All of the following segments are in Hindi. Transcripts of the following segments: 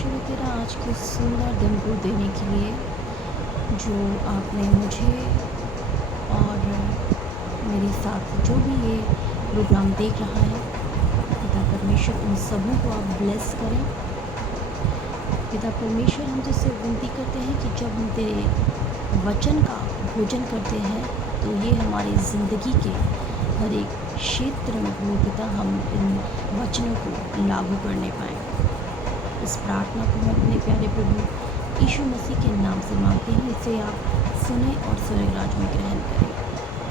शुरू तेरा आज के सुंदर दिन को देने के लिए जो आपने मुझे और मेरे साथ जो भी ये प्रोग्राम देख रहा है, पिता परमेश्वर उन सबों को आप ब्लेस करें। पिता परमेश्वर, हम तुझसे विनती करते हैं कि जब हम तेरे वचन का भोजन करते हैं तो ये हमारी ज़िंदगी के हर एक क्षेत्र में प्रभु पिता हम इन वचनों को लागू करने पाएँ। इस प्रार्थना को मैं अपने प्यारे प्रभु यीशु मसीह के नाम से मांगती हूँ। इसे आप सुने और स्वर्गराज में ग्रहण करें।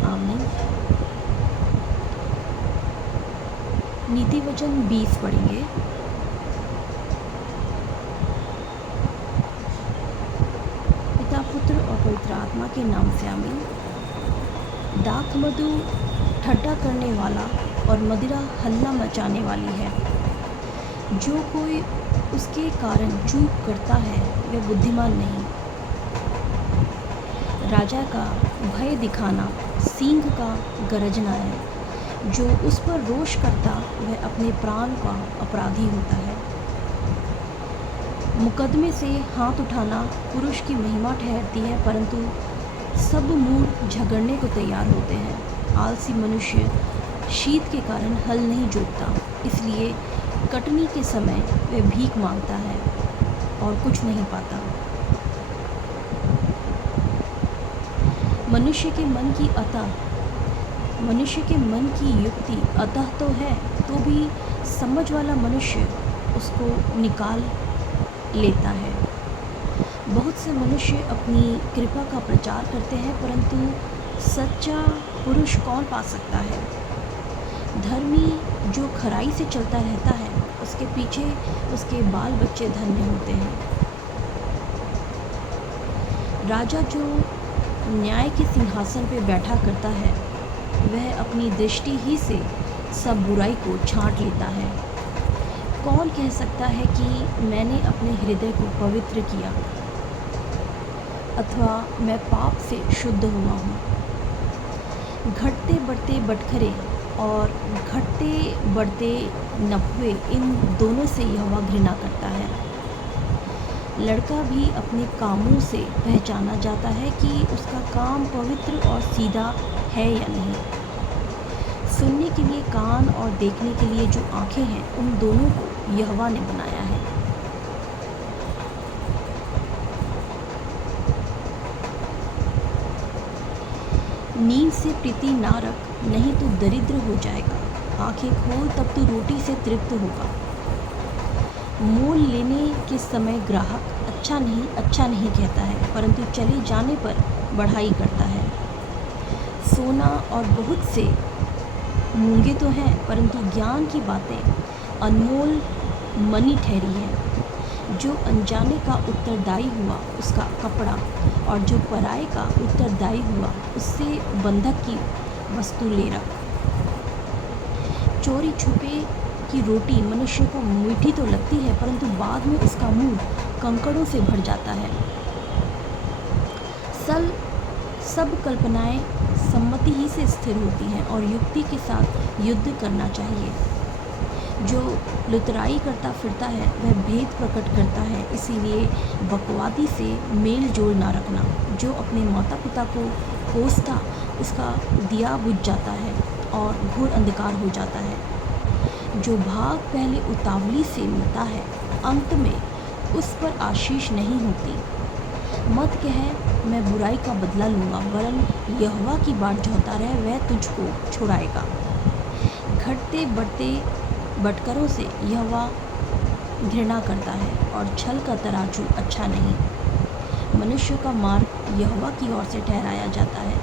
आमीन। नीति वचन 20 पढ़ेंगे। पिता, पुत्र और पवित्र आत्मा के नाम से आमीन। दाख मधु ठट्टा करने वाला और मदिरा हल्ला मचाने वाली है। जो कोई उसके कारण चूक करता है वह बुद्धिमान नहीं। राजा का भय दिखाना सींग का गरजना है। जो उस पर रोष करता वह अपने प्राण का अपराधी होता है। मुकदमे से हाथ उठाना पुरुष की महिमा ठहरती है, परंतु सब मूढ़ झगड़ने को तैयार होते हैं। आलसी मनुष्य शीत के कारण हल नहीं जोतता, इसलिए कटनी के समय वह भीख मांगता है और कुछ नहीं पाता। मनुष्य के मन की युक्ति अतः तो है, तो भी समझ वाला मनुष्य उसको निकाल लेता है। बहुत से मनुष्य अपनी कृपा का प्रचार करते हैं, परंतु सच्चा पुरुष कौन पा सकता है? धर्मी जो खराई से चलता रहता है, उसके पीछे उसके बाल बच्चे धन्य होते हैं। राजा जो न्याय के सिंहासन पर बैठा करता है, वह अपनी दृष्टि ही से सब बुराई को छांट लेता है। कौन कह सकता है कि मैंने अपने हृदय को पवित्र किया अथवा मैं पाप से शुद्ध हुआ हूँ? घटते बढ़ते बटखरे और घटते बढ़ते नफवे, इन दोनों से यहोवा घृणा करता है। लड़का भी अपने कामों से पहचाना जाता है कि उसका काम पवित्र और सीधा है या नहीं। सुनने के लिए कान और देखने के लिए जो आँखें हैं, उन दोनों को यहोवा ने बनाया है। नींद से प्रीति ना रख, नहीं तो दरिद्र हो जाएगा। आंखें खोल, तब तो रोटी से तृप्त होगा। मोल लेने के समय ग्राहक अच्छा नहीं कहता है, परंतु चले जाने पर बढ़ाई करता है। सोना और बहुत से मूंगे तो हैं, परंतु ज्ञान की बातें अनमोल मनी ठहरी है। जो अनजाने का उत्तरदायी हुआ उसका कपड़ा, और जो पराये का उत्तरदायी हुआ उससे बंधक की वस्तु ले रख। चोरी छुपे की रोटी मनुष्य को मीठी तो लगती है, परंतु बाद में उसका मुंह कंकड़ों से भर जाता है। सब कल्पनाएं सम्मति ही से स्थिर होती हैं, और युक्ति के साथ युद्ध करना चाहिए। जो लुतराई करता फिरता है वह भेद प्रकट करता है, इसीलिए बकवादी से मेल जोल ना रखना। जो अपने माता पिता को कोसता, उसका दिया बुझ जाता है और घोर अंधकार हो जाता है। जो भाग पहले उतावली से मिलता है, अंत में उस पर आशीष नहीं होती। मत कह मैं बुराई का बदला लूँगा, वरन यहोवा की बाट जोहता रहे, वह तुझको छुड़ाएगा। घटते बढ़ते बटकरों से यहोवा घृणा करता है, और छल का तराजू अच्छा नहीं। मनुष्य का मार्ग यहोवा की ओर से ठहराया जाता है।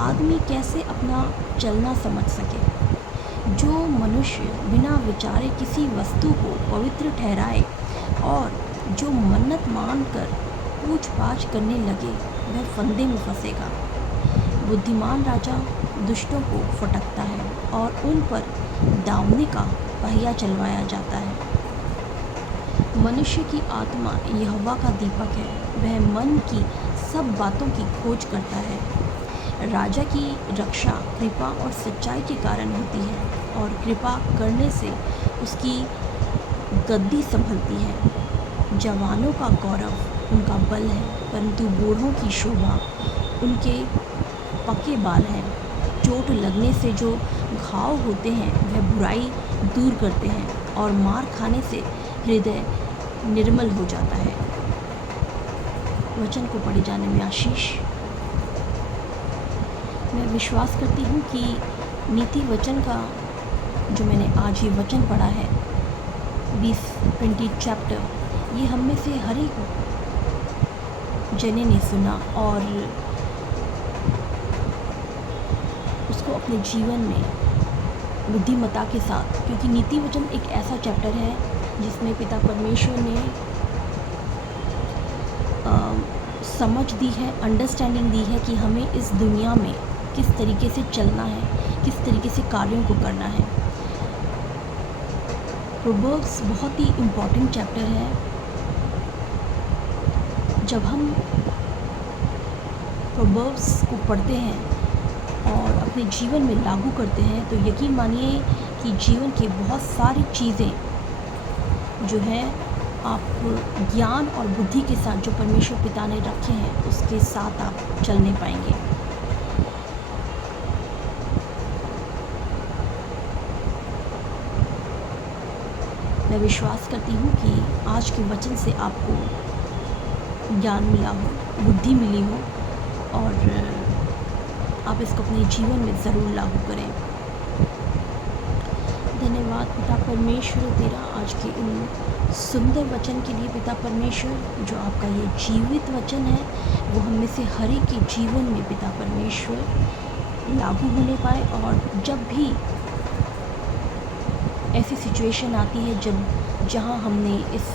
आदमी कैसे अपना चलना समझ सके? जो मनुष्य बिना विचारे किसी वस्तु को पवित्र ठहराए और जो मन्नत मानकर पूछ पाछ करने लगे, वह फंदे में फंसेगा। बुद्धिमान राजा दुष्टों को फटकता है और उन पर दावने का पहिया चलवाया जाता है। मनुष्य की आत्मा यहोवा का दीपक है, वह मन की सब बातों की खोज करता है। राजा की रक्षा कृपा और सच्चाई के कारण होती है, और कृपा करने से उसकी गद्दी संभलती है। जवानों का गौरव उनका बल है, परंतु बूढ़ों की शोभा उनके पके बाल हैं। चोट लगने से जो घाव होते हैं वह बुराई दूर करते हैं और मार खाने से हृदय निर्मल हो जाता है। वचन को पढ़े जाने में आशीष। मैं विश्वास करती हूँ कि नीति वचन का जो मैंने आज ये वचन पढ़ा है 20 चैप्टर, ये हम में से हर एक जने ने सुना और उसको अपने जीवन में बुद्धिमत्ता के साथ, क्योंकि नीति वचन एक ऐसा चैप्टर है जिसमें पिता परमेश्वर ने समझ दी है, अंडरस्टैंडिंग दी है कि हमें इस दुनिया में किस तरीके से चलना है, किस तरीके से कार्यों को करना है। प्रोवर्ब्स बहुत ही इम्पॉर्टेंट चैप्टर है। जब हम प्रोवर्ब्स को पढ़ते हैं और अपने जीवन में लागू करते हैं तो यकीन मानिए कि जीवन की बहुत सारी चीज़ें जो हैं आप ज्ञान और बुद्धि के साथ जो परमेश्वर पिता ने रखे हैं उसके साथ आप चलने पाएंगे। मैं विश्वास करती हूँ कि आज के वचन से आपको ज्ञान मिला हो, बुद्धि मिली हो और आप इसको अपने जीवन में ज़रूर लागू करें। धन्यवाद पिता परमेश्वर तेरा आज के इन सुंदर वचन के लिए। पिता परमेश्वर, जो आपका ये जीवित वचन है वो हम में से हर एक के जीवन में पिता परमेश्वर लागू होने पाए, और जब भी ऐसी सिचुएशन आती है जहाँ हमने इस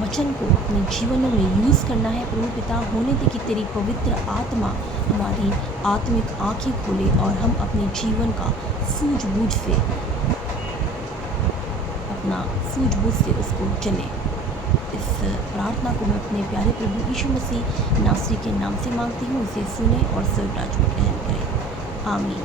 वचन को अपने जीवनों में यूज़ करना है, प्रभु पिता होने दे कि तेरी पवित्र आत्मा हमारी आत्मिक आँखें खोले और हम अपने जीवन का सूझबूझ से उसको चलें। इस प्रार्थना को मैं अपने प्यारे प्रभु यीशु मसीह नासरी के नाम से मांगती हूँ। इसे सुने और स्वर्गराज में ग्रहण करें। आमीन।